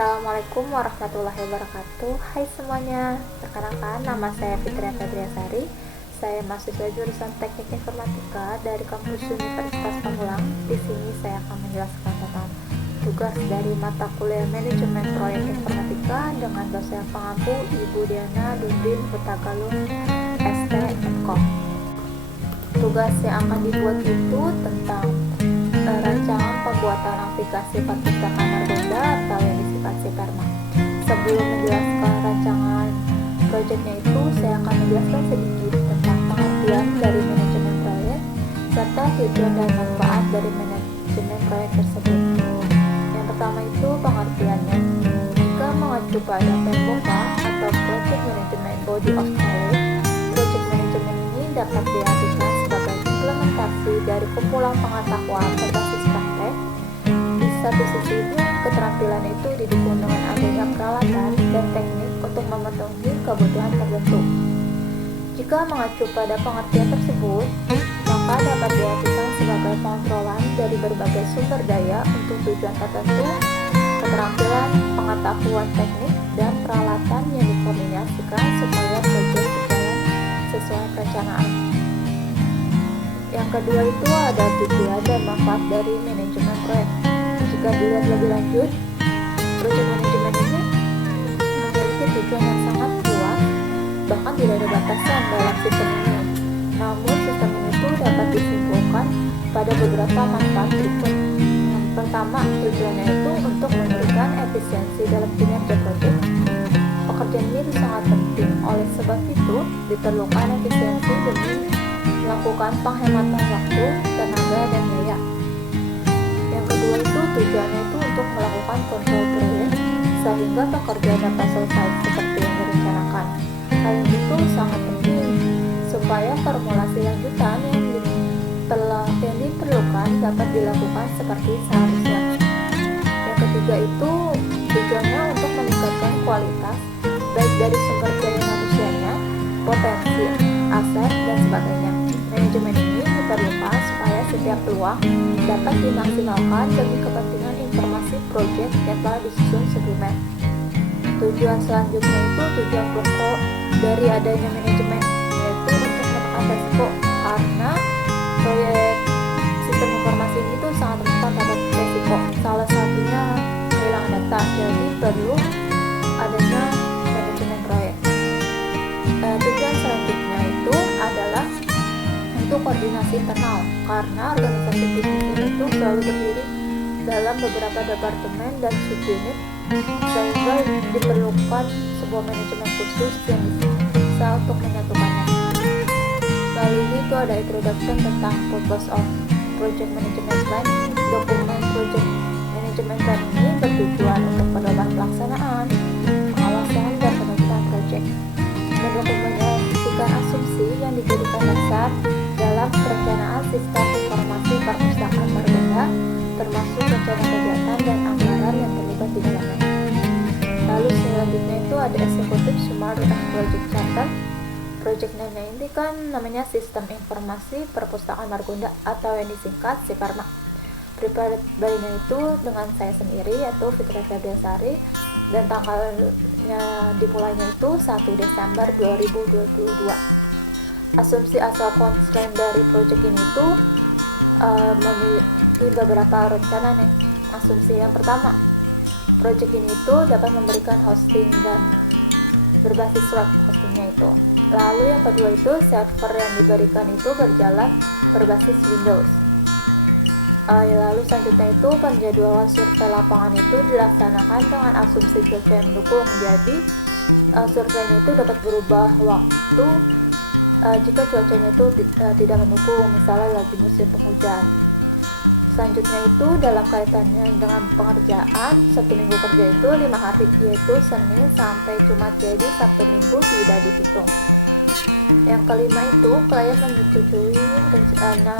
Assalamualaikum warahmatullahi wabarakatuh. Hai semuanya, perkenalkan nama saya Fitria Febriasari. Saya mahasiswa jurusan Teknik Informatika dari kampus Universitas Pamulang. Di sini saya akan menjelaskan tentang tugas dari mata kuliah Manajemen Proyek Informatika dengan dosen pengampu Ibu Diana Dundin Hutagalung ST.Com. Tugas yang akan dibuat itu tentang rancangan pembuatan aplikasi perpustakaan Margonda atau yang disingkat Siperma. Sebelum menjelaskan rancangan proyeknya itu, saya akan menjelaskan sedikit tentang pengertian dari manajemen proyek serta tujuan dan manfaat dari manajemen proyek tersebut. Yang pertama itu pengertiannya. Jika mengacu pada PMBOK atau Project Management Body of Knowledge, project management ini dapat diartikan sebagai implementasi dari kumpulan pengetahuan berbasis praktek. Di satu sisi itu, keterampilan itu didukung dengan adanya peralatan dan teknik untuk memenuhi kebutuhan tertentu. Jika mengacu pada pengertian tersebut, maka dapat diartikan sebagai pengontrolan dari berbagai sumber daya untuk tujuan tertentu, keterampilan, pengetahuan teknik, dan peralatan yang dikombinasikan supaya proyek berjalan sesuai perencanaan. Yang kedua itu ada tujuan dan manfaat dari manajemen proyek. Jika dilihat lebih lanjut, proyek manajemen ini memiliki tujuan yang sangat luas, bahkan tidak ada batasan dalam sistem ini. Namun sistem ini itu dapat disimpulkan pada beberapa manfaat berikut. Yang pertama, tujuannya itu untuk memberikan efisiensi dalam kinerja proyek. Pekerjaan ini itu sangat penting, oleh sebab itu diperlukan efisiensi demi melakukan penghematan waktu, tenaga, dan biaya. Yang kedua itu tujuannya itu untuk melakukan kontrol proyek sehingga pekerjaan dapat selesai seperti yang direncanakan. Hal ini itu sangat penting supaya formulasi lanjutan yang diperlukan dapat dilakukan seperti seharusnya. Yang ketiga itu tujuannya untuk meningkatkan kualitas baik dari sumber daya manusianya, potensi, aset, dan sebagainya. Manajemen ini diperlukan supaya setiap peluang dapat dimaksimalkan demi kepentingan informasi proyek yang telah disusun sebelumnya. Tujuan selanjutnya itu tujuan pokok dari adanya manajemen, yaitu untuk menekan resiko, karena proyek sistem informasi ini tuh sangat rentan terhadap resiko. Salah satunya kehilangan data, jadi perlu adanya manajemen proyek. Tujuan selanjutnya itu adalah untuk koordinasi internal, karena organisasi bisnis ini itu selalu berdiri dalam beberapa departemen dan subunit, sehingga diperlukan sebuah manajemen khusus yang bisa untuk menyatukannya. Lalu ini itu ada introduction tentang purpose of project management plan. Dokumen project management plan ini bertujuan untuk pedoman pelaksanaan, pengawasan, dan penutupan proyek. Mendokumentasikan asumsi yang dijadikan dasar dalam perencanaan sistem informasi perpustakaan Margonda, termasuk rencana kegiatan dan anggaran yang terlibat di dalamnya. Lalu selanjutnya itu ada executive summary of project charter. Project ini kan namanya Sistem Informasi Perpustakaan Margonda atau yang disingkat Siperma. Prepared by-nya itu dengan saya sendiri, yaitu Fitria Febriasari, dan tanggalnya dimulainya itu 1 Desember 2022. Asumsi asal konstrain dari proyek ini itu memiliki beberapa rencana nih. Asumsi yang pertama, proyek ini itu dapat memberikan hosting dan berbasis web hostingnya itu. Lalu yang kedua itu server yang diberikan itu berjalan berbasis Windows. Lalu selanjutnya itu penjadwalan survei lapangan itu dilaksanakan dengan asumsi cuaca yang mendukung. Jadi surveinya itu dapat berubah waktu jika cuacanya itu tidak mendukung, misalnya lagi musim penghujan. Selanjutnya itu dalam kaitannya dengan pengerjaan, 1 minggu kerja itu 5 hari, yaitu Senin sampai Jumat, jadi Sabtu Minggu tidak dihitung. Yang kelima itu klien menyetujui rencana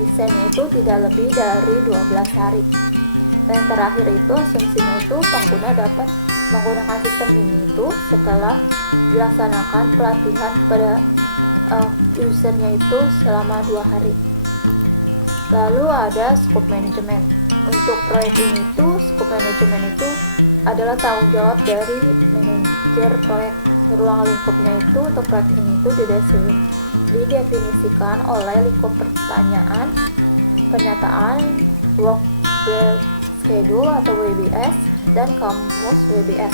desainnya itu tidak lebih dari 12 hari. Dan yang terakhir itu asumsinya itu pengguna dapat menggunakan sistem ini itu setelah dilaksanakan pelatihan kepada usernya itu selama 2 hari. Lalu ada scope management. Untuk proyek ini tuh skop manajemen itu adalah tanggung jawab dari manajer proyek. Ruang lingkupnya itu untuk proyek ini itu didefinisikan oleh lingkup pertanyaan, pernyataan, work schedule atau WBS, dan kamus WBS.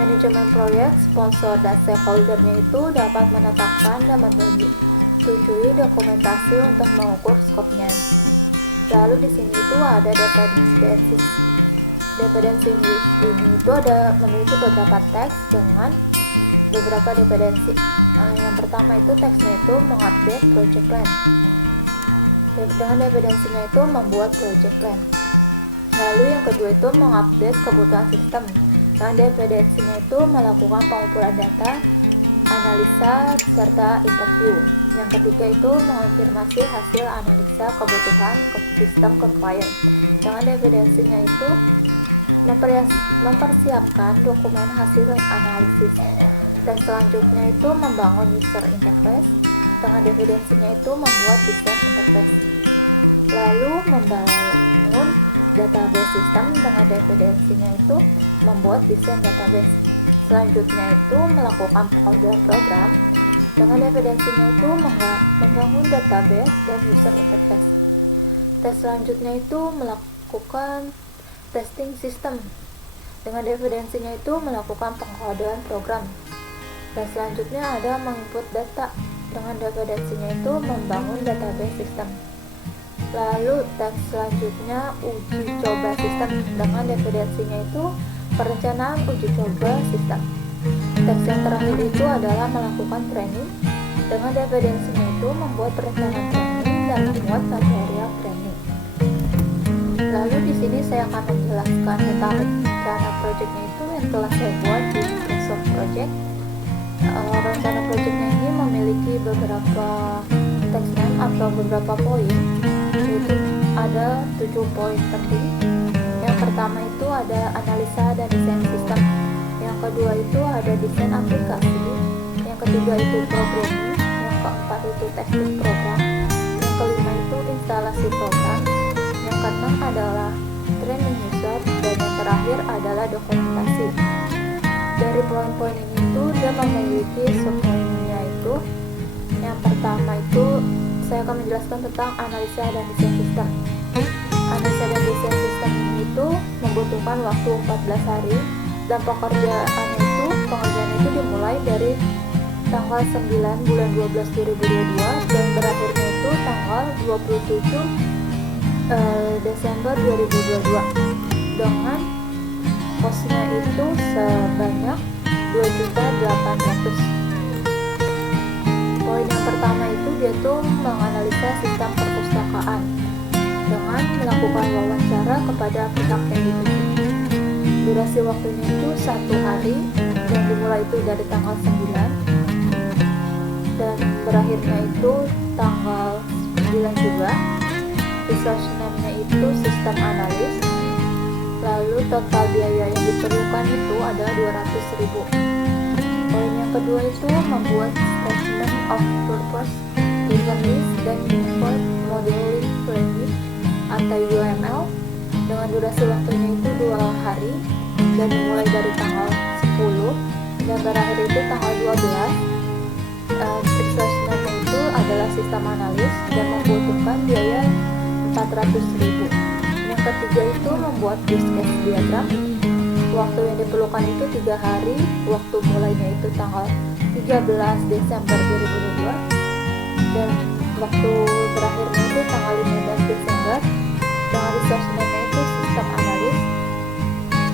Manajemen proyek, sponsor, dan stakeholder-nya itu dapat menetapkan dan menyetujui dokumentasi untuk mengukur skopnya. Lalu di sini itu ada dependensi. Dependensi ini itu ada memiliki beberapa teks dengan beberapa dependensi. Yang pertama itu teksnya itu mengupdate project plan. Dengan dependensinya itu membuat project plan. Lalu yang kedua itu mengupdate kebutuhan sistem. Dengan dependensinya itu melakukan pengumpulan data, analisa, serta interview. Yang ketiga itu mengonfirmasi hasil analisa kebutuhan sistem ke klien. Dengan dependensinya itu mempersiapkan dokumen hasil analisis. Dan selanjutnya itu membangun user interface. Dengan dependensinya itu membuat desain interface. Lalu membangun database sistem. Dengan dependensinya itu membuat desain database. Selanjutnya itu melakukan pengkodean program. Dengan dependensinya itu membangun database dan user interface. Tes selanjutnya itu melakukan testing sistem. Dengan dependensinya itu melakukan pengkodean program. Dan selanjutnya ada menginput data. Dengan dependensinya itu membangun database sistem. Lalu tes selanjutnya uji coba sistem. Dengan dependensinya itu perencanaan uji coba sistem. Tes yang terakhir itu adalah melakukan training. Dengan dependensinya itu membuat perencanaan training dan membuat material training. Lalu di sini saya akan menjelaskan tentang rencana projectnya itu yang telah saya buat di Microsoft Project. Rencana projectnya ini memiliki beberapa text name atau beberapa poin, yaitu ada 7 poin penting. Yang pertama itu ada analisa dan desain sistem. Yang kedua itu ada desain aplikasi. Yang ketiga itu programming. Yang keempat itu testing program. Yang kelima itu instalasi program. Yang keenam adalah training user. Dan yang terakhir adalah dokumentasi. Dari poin-poin ini tuh dia memiliki subpoinnya itu. Yang pertama itu saya akan menjelaskan tentang analisa dan desain sistem. Analisa dan desain sistem ini itu membutuhkan waktu 14 hari dan pengerjaannya itu dimulai dari tanggal 9 bulan 12 2022 dan berakhirnya itu tanggal 27 Desember 2022 dengan kosnya itu sebanyak 2.800.000. Poin yang pertama itu dia tuh menganalisa sistem perpustakaan dengan melakukan wawancara kepada pihak yang dituju. Durasi waktunya itu 1 hari dan dimulai itu dari tanggal 9 dan berakhirnya itu tanggal 9 juga. Resource name-nya itu sistem analis. Lalu total biaya yang diperlukan itu adalah 200.000. Poin yang kedua itu membuat statement of purpose, user list, dan import modeling framework atau UML dengan durasi waktunya itu 2 hari dan dimulai dari tanggal 10 dan berakhir itu tanggal 12. Resource name itu adalah sistem analis dan membutuhkan biaya 400.000. Yang ketiga itu membuat use case diagram. Waktu yang diperlukan itu 3 hari. Waktu mulainya itu tanggal 13 Desember 2022 dan waktu berakhirnya itu tanggal 15 Desember. Dengan resource name itu sistem analis.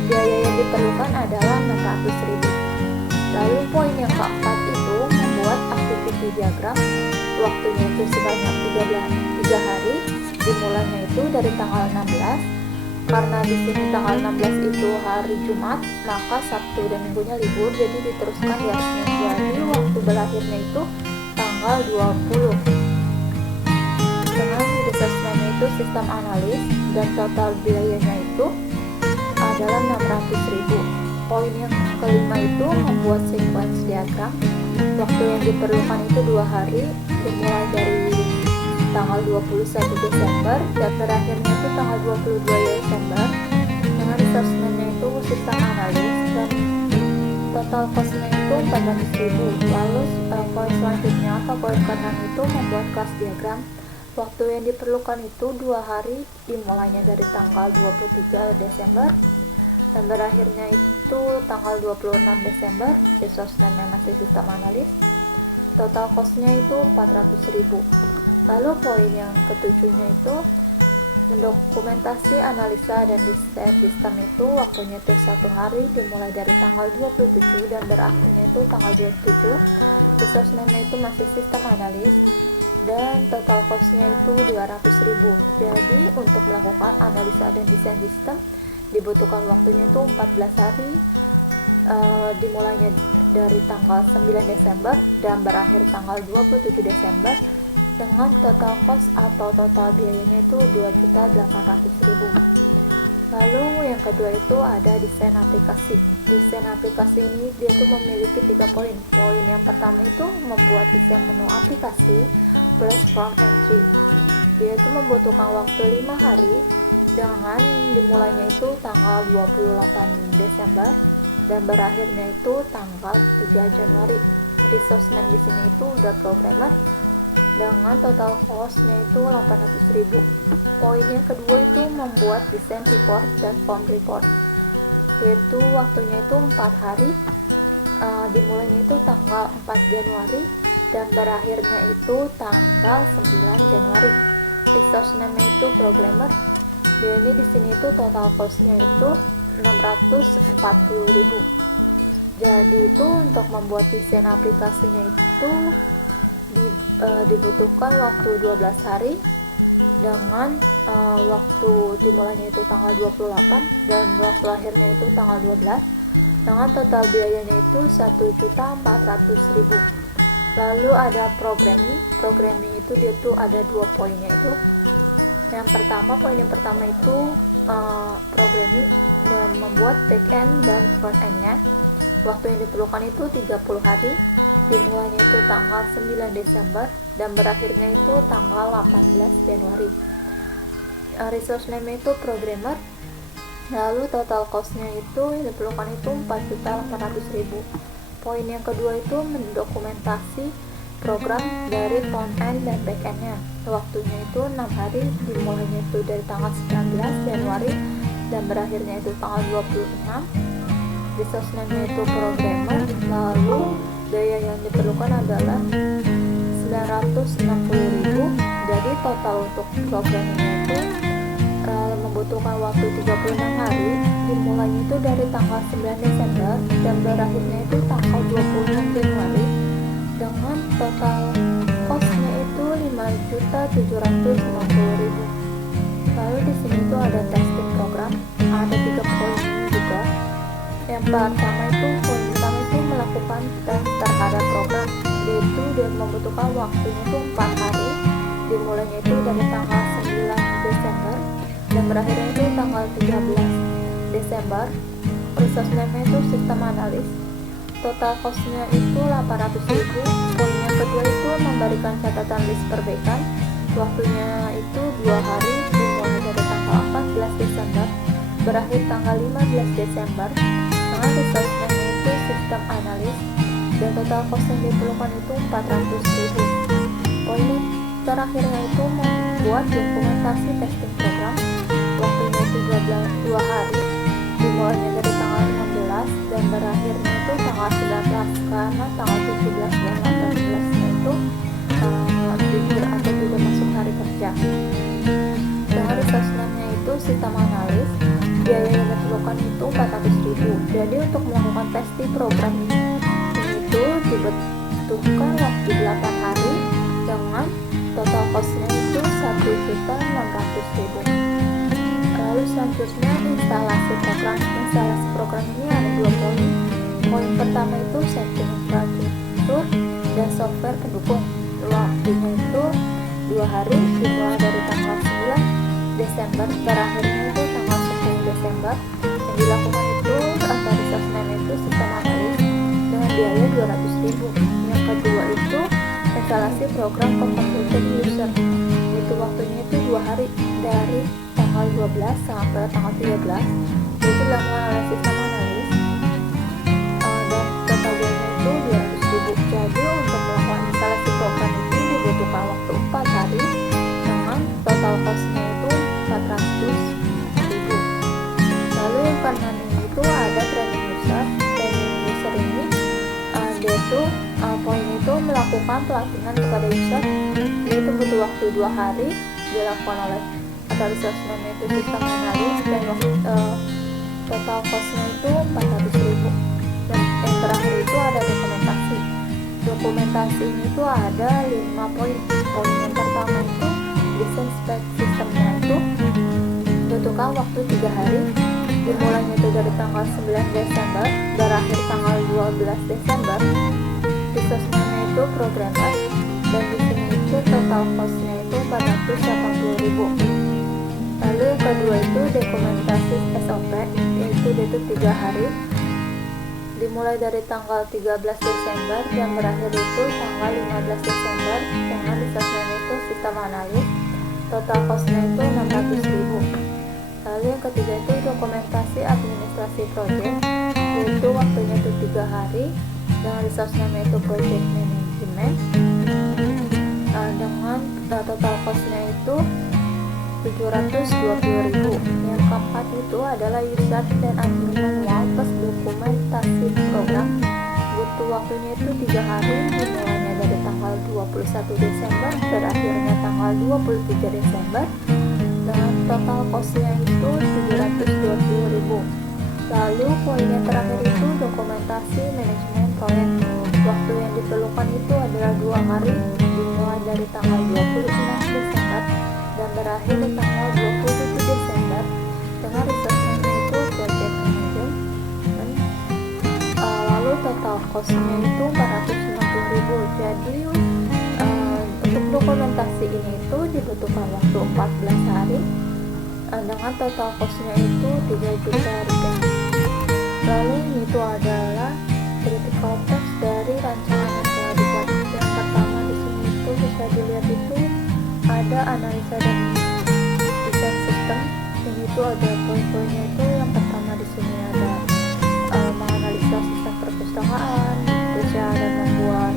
Biaya yang diperlukan adalah 600.000. Lalu poin yang keempat itu membuat activity diagram. Waktunya itu sebanyak 3 hari. Dimulainya itu dari tanggal 16. Karena di sini tanggal 16 itu hari Jumat, maka Sabtu dan Minggunya libur, jadi diteruskan di hari Senin. Jadi waktu berakhirnya itu tanggal 20. Dengan resource name itu sistem analis dan total biayanya itu adalah 600.000. Poin yang kelima itu membuat sequence diagram. Waktu yang diperlukan itu 2 hari, dimulai dari tanggal 21 Desember dan berakhirnya itu tanggal 22 Desember. Dengan resource name-nya itu sistem analis dan total cost-nya itu 400.000. Lalu poin selanjutnya atau poin ke-6 itu membuat kelas diagram. Waktu yang diperlukan itu 2 hari, dimulainya dari tanggal 23 Desember dan berakhirnya itu tanggal 26 Desember. Resource name masih sistem analis. Total cost-nya itu 400.000. Lalu poin yang ketujuhnya itu mendokumentasi analisa dan desain sistem itu waktunya itu 1 hari, dimulai dari tanggal 27 dan berakhirnya itu tanggal 27. Resource name itu masih sistem analis dan total cost-nya itu 200.000. Jadi untuk melakukan analisa dan desain sistem dibutuhkan waktunya itu 14 hari, dimulainya dari tanggal 9 Desember dan berakhir tanggal 27 Desember dengan total cost atau total biayanya itu 2.800.000. Lalu yang kedua itu ada desain aplikasi. Desain aplikasi ini dia tuh memiliki 3 poin. Poin yang pertama itu membuat desain menu aplikasi plus front entry. Dia itu membutuhkan waktu 5 hari dengan dimulainya itu tanggal 28 Desember dan berakhirnya itu tanggal 3 Januari. Resource name di sini itu udah programmer dengan total cost-nya itu 800.000. Poin yang kedua itu membuat desain report dan form report. Yaitu waktunya itu 4 hari. Dimulainya itu tanggal 4 Januari dan berakhirnya itu tanggal 9 Januari. Resource name itu programmer. Jadi di sini itu total cost-nya itu 640.000. Jadi itu untuk membuat desain aplikasinya itu dibutuhkan waktu 12 hari dengan waktu dimulainya itu tanggal 28 dan waktu akhirnya itu tanggal 12 dengan total biayanya itu 1.400.000. Lalu ada programming itu dia tuh ada 2 poinnya itu. Poin yang pertama itu programming dan membuat backend dan frontend-nya. Waktu yang diperlukan itu 30 hari, dimulainya itu tanggal 9 Desember dan berakhirnya itu tanggal 18 Januari. Resource name itu programmer. Lalu total cost-nya itu yang diperlukan itu 4.800.000. Poin yang kedua itu mendokumentasi program dari front-end dan back-end-nya. Waktunya itu 6 hari, dimulainya itu dari tanggal 19 Januari dan berakhirnya itu tanggal 26. Resource name itu programmer. Lalu biaya yang diperlukan adalah 960.000. Jadi total untuk programnya itu membutuhkan waktu 36 hari, dimulainya itu dari tanggal 9 Desember dan berakhirnya itu tanggal 26 Januari dengan total cost-nya itu 5.750.000. Lalu di sini itu ada testing program, ada 3 poin juga. Yang pertama itu melakukan tes terhadap program, yaitu dia membutuhkan waktunya itu 4 hari, dimulainya itu dari tanggal 9 Desember dan berakhirnya itu tanggal 13 Desember. Resource name itu sistem analis. Total cost-nya itu 800.000. Poin yang kedua itu memberikan catatan list perbaikan. Waktunya itu 2 hari, dimulai dari tanggal 14 Desember berakhir tanggal 15 Desember. Dengan resource name itu sistem analis dan total cost yang diperlukan itu 400.000. Poin terakhirnya itu membuat dokumentasi testing program. Waktunya itu 2 hari, dimulainya dari tanggal 15 dan berakhirnya itu tanggal 19 karena tanggal 17 dan 18 itu libur atau tidak masuk hari kerja. Dengan resource name-nya itu sistem analis, biaya yang diperlukan itu 400.000. Jadi untuk melakukan testing program ini itu dibutuhkan waktu 8 hari dengan total cost-nya itu 1.600.000. Lalu selanjutnya instalasi program. Instalasi program ini ada 2 poin. Poin pertama itu setting infrastruktur dan software pendukung. Waktunya itu 2 hari, dimulai dari tanggal 9 Desember berakhirnya itu tanggal 10 Desember. Yang dilakukan itu atau resource name itu sistem analis dengan biaya 200.000. Yang kedua itu instalasi program ke komputer user. butuh waktunya itu 2 hari dari tanggal 12 sampai tanggal 13, itu dilakukan oleh sistem analis, dan total biayanya itu 200.000. Jadi untuk melakukan instalasi program itu dibutuhkan waktu 4 hari dengan total costnya itu 400.000. Lalu yang kanan ini itu ada training user. Training user ini dia itu poin itu melakukan pelatihan kepada user, yaitu butuh waktu 2 hari, dilakukan oleh atau resource-nya itu sistem analis, dan total cost-nya itu 400.000. Dan yang terakhir itu ada dokumentasi. Dokumentasi ini tuh ada 5 poin. Poin yang pertama itu desain spek sistemnya itu butuhkan waktu 3 hari, dimulainya itu dari tanggal 9 Desember berakhir tanggal 12 Desember. Resource-nya itu programmer, dan di sini itu total cost-nya itu 480.000. Lalu yang kedua itu dokumentasi SOP, yaitu itu 3 hari, dimulai dari tanggal 13 Desember dan berakhir itu tanggal 15 Desember dengan resource-nya itu sistem analis. Total cost-nya itu 600.000. Lalu yang ketiga itu dokumentasi administrasi project, yaitu waktunya itu 3 hari dengan resource-nya itu project management, dengan total cost-nya itu 720.000. Yang keempat itu adalah user dan admin manual plus dokumentasi program, butuh waktunya itu 3 hari, dimulainya dari tanggal 21 Desember berakhirnya tanggal 23 Desember dengan total cost-nya itu 720.000. Lalu poin yang terakhir itu dokumentasi manajemen proyek. Waktu yang diperlukan itu adalah 2 hari, dimulai dari tanggal 26 Desember dan berakhir di tanggal 27 Desember dengan resource-nya itu project management. Lalu total cost-nya itu 450.000. Jadi untuk dokumentasi ini itu dibutuhkan waktu 14 hari dengan total cost-nya itu 3 juta rupiah. Lalu ini itu adalah critical text dari rancangan yang telah dibuat. Yang pertama di sini itu bisa dilihat itu ada analisa dan desain sistem. Ini itu ada poin-poinnya itu. Yang pertama di sini ada menganalisa sistem perpustakaan, terus ada membuat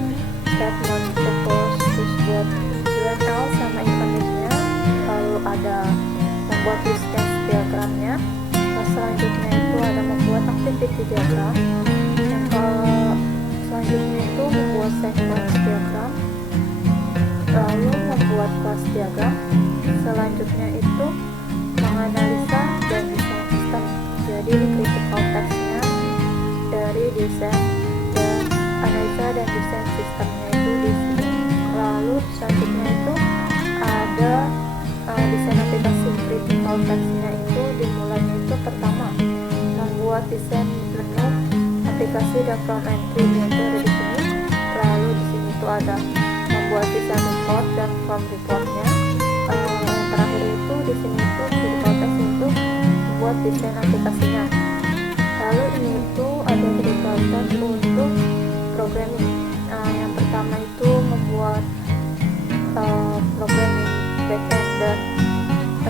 statement purpose, terus buat URL sama informasinya, lalu ada membuat business diagramnya. Selanjutnya itu ada membuat activity diagram. Yang selanjutnya itu membuat sequence diagram, lalu membuat class diagram. Selanjutnya itu menganalisa dan desain sistem. Jadi critical text-nya dari desain dan analisa dan desain sistemnya itu di sini. Lalu selanjutnya itu ada desain aplikasi. Critical text-nya itu dimulainya itu pertama membuat desain menu aplikasi dan front end screen-nya itu ada di sini. Lalu di sini itu ada membuat desain report dan form report-nya. Yang terakhir itu di sini itu critical text itu membuat desain aplikasinya. Lalu ini itu ada critical text untuk programming. Yang pertama itu membuat programming backend dan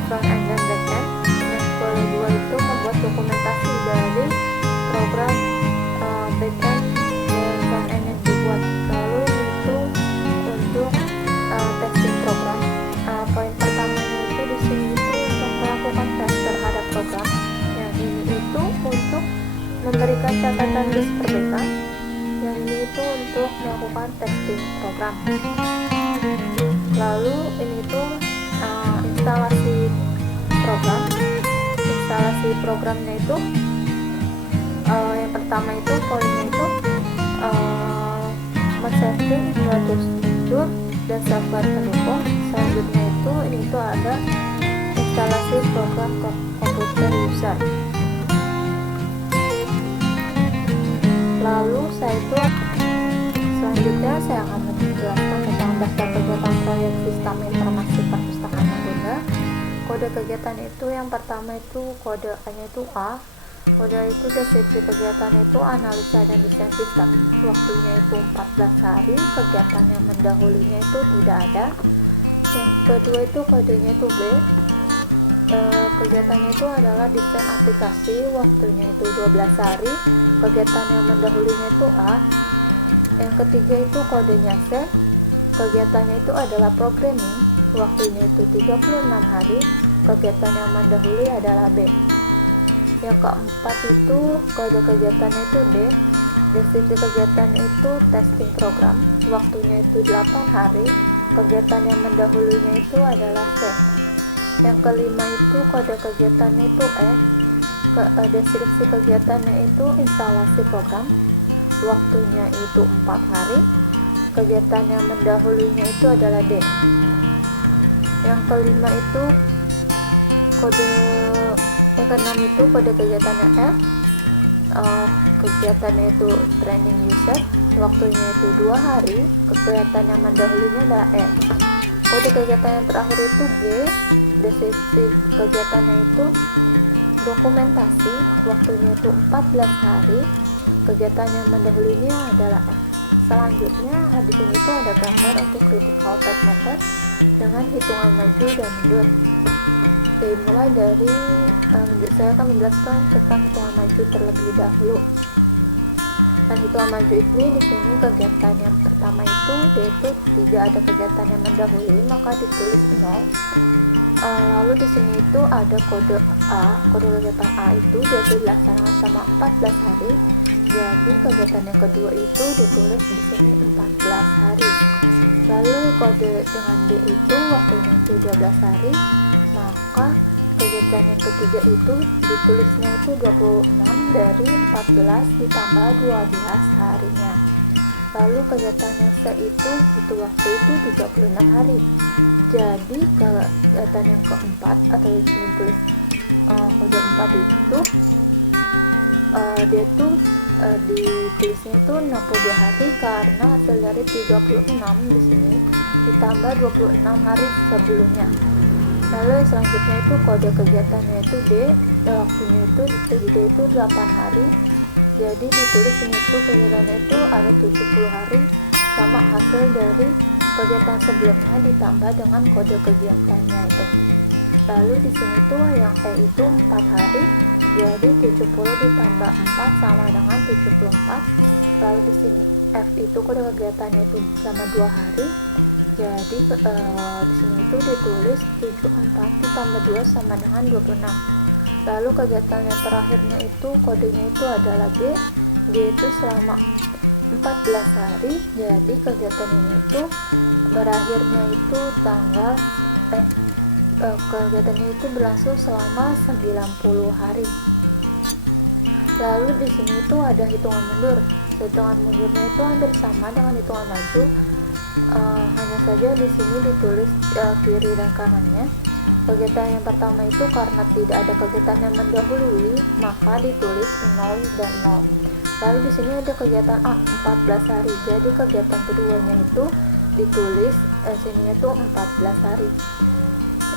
front end dan backend. Yang kedua itu membuat dokumentasi dari program backend dan front end yang dibuat. Lalu itu untuk testing program. Poin pertamanya itu di sini itu untuk melakukan tes terhadap program. Yang ini itu untuk memberikan catatan list perbaikan. Yang ini itu untuk melakukan testing program. Lalu ini itu instalasi program. Instalasi programnya itu yang pertama itu poinnya itu men-setting infrastruktur dan software pendukung. Selanjutnya itu ini itu ada instalasi program komputer user. Lalu selanjutnya saya akan menjelaskan tentang daftar kegiatan proyek sistem informasi perpustakaan anggota. Kode kegiatan itu yang pertama itu kodenya itu A. Kode itu deskripsi kegiatan itu analisa dan desain sistem. Waktunya itu 14 hari. Kegiatan yang mendahulunya itu tidak ada. Yang kedua itu kodenya itu B. Kegiatannya itu adalah desain aplikasi, waktunya itu 12 hari. Kegiatan yang mendahulunya itu A. Yang ketiga itu kodenya C. Kegiatannya itu adalah programming, waktunya itu 36 hari. Kegiatan yang mendahului adalah B. Yang keempat itu kode kegiatannya itu D. Deskripsi kegiatannya itu testing program, waktunya itu 8 hari. Kegiatan yang mendahulunya itu adalah C. Yang kelima itu kode kegiatannya itu E. Deskripsi kegiatannya itu instalasi program, waktunya itu 4 hari. Kegiatan yang mendahulunya itu adalah D. Yang kelima itu yang keenam itu kode kegiatannya F. Kegiatannya itu training user, waktunya itu 2 hari. Kegiatan yang mendahulunya adalah E. Kode kegiatan yang terakhir itu G. Deskripsi kegiatannya itu dokumentasi, waktunya itu 14 hari. Kegiatan yang mendahulunya adalah F. Selanjutnya di sini itu ada gambar untuk critical path method dengan hitungan maju dan mundur. Mulai dari saya akan menjelaskan tentang hitungan maju terlebih dahulu. Dan hitungan maju ini di sini kegiatan yang pertama itu yaitu tidak ada kegiatan yang mendahului, maka ditulis 0. Lalu di sini itu ada kode A. Kode kegiatan A itu dia dilaksanakan selama 14 hari. Jadi kegiatan yang kedua itu ditulis di sini 14 hari. Lalu kode dengan D itu waktunya itu 12 hari. Maka kegiatan yang ketiga itu ditulisnya itu 26 dari 14 ditambah 12 harinya. Lalu kegiatan yang C itu butuh waktu itu 36 hari. Jadi kegiatan yang keempat atau ditulis kode 4 itu dia tuh ditulisnya itu 62 hari karena hasil dari 36 di sini ditambah 26 hari sebelumnya. Lalu selanjutnya itu kode kegiatannya itu D. Waktunya itu di D itu 8 hari. Jadi ditulis ini itu kegiatannya itu ada 70 hari sama hasil dari kegiatan sebelumnya ditambah dengan kode kegiatannya itu. Lalu di sini tuh yang E itu 4 hari. Jadi 70 ditambah 4 sama dengan 74. Lalu di sini F itu kode kegiatannya itu selama 2 hari. Jadi di sini itu ditulis 74 ditambah 2 sama dengan 26. Lalu kegiatan yang terakhirnya itu kodenya itu adalah G. G itu selama 14 hari. Jadi kegiatan ini itu berakhirnya itu kegiatannya itu berlangsung selama 90 hari. Lalu di sini itu ada hitungan mundur. Hitungan mundurnya itu hampir sama dengan hitungan maju. Hanya saja di sini ditulis kiri dan kanannya. Kegiatan yang pertama itu karena tidak ada kegiatan yang mendahului, maka ditulis 0 dan 0. Lalu di sini ada kegiatan A 14 hari. Jadi kegiatan keduanya itu ditulis sini itu 14 hari.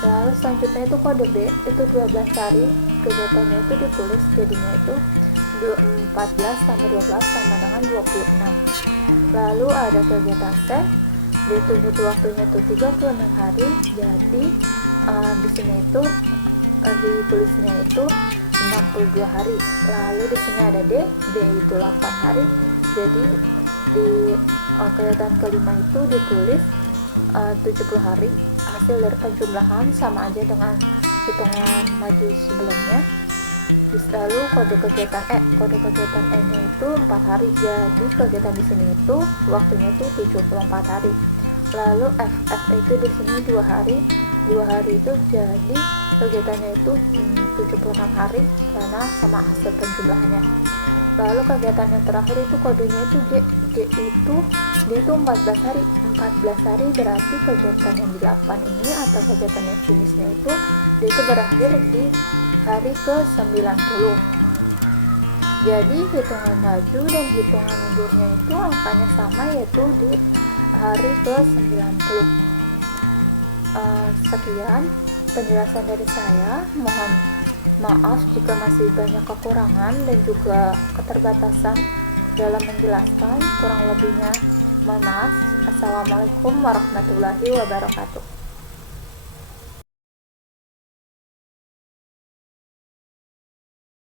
Lalu selanjutnya itu kode B itu 12 hari. Kegiatannya itu ditulis jadinya itu 14 tambah 12 sama dengan 26. Lalu ada kegiatan C. Dia itu butuh waktunya itu 36 hari. Jadi di sini itu ditulisnya itu 62 hari. Lalu di sini ada D. D itu 8 hari. Jadi di kegiatan kelima itu ditulis 70 hari. Hasil dari penjumlahan sama aja dengan hitungan maju sebelumnya. Lalu kode kegiatan E. Kode kegiatan E nya itu 4 hari. Jadi kegiatan di sini itu waktunya itu 74 hari. Lalu F itu di sini 2 hari. 2 hari itu jadi kegiatannya itu 76 hari karena sama hasil penjumlahannya. Lalu kegiatan yang terakhir itu kodenya itu G. G itu dia itu 14 hari. 14 hari berarti kegiatan yang di 8 ini atau kegiatan yang finishnya itu dia itu berakhir di hari ke-90. Jadi hitungan maju dan hitungan mundurnya itu angkanya sama, yaitu di hari ke-90. Sekian penjelasan dari saya. Mohon maaf jika masih banyak kekurangan dan juga keterbatasan dalam menjelaskan. Kurang lebihnya mohon maaf. Assalamualaikum warahmatullahi wabarakatuh.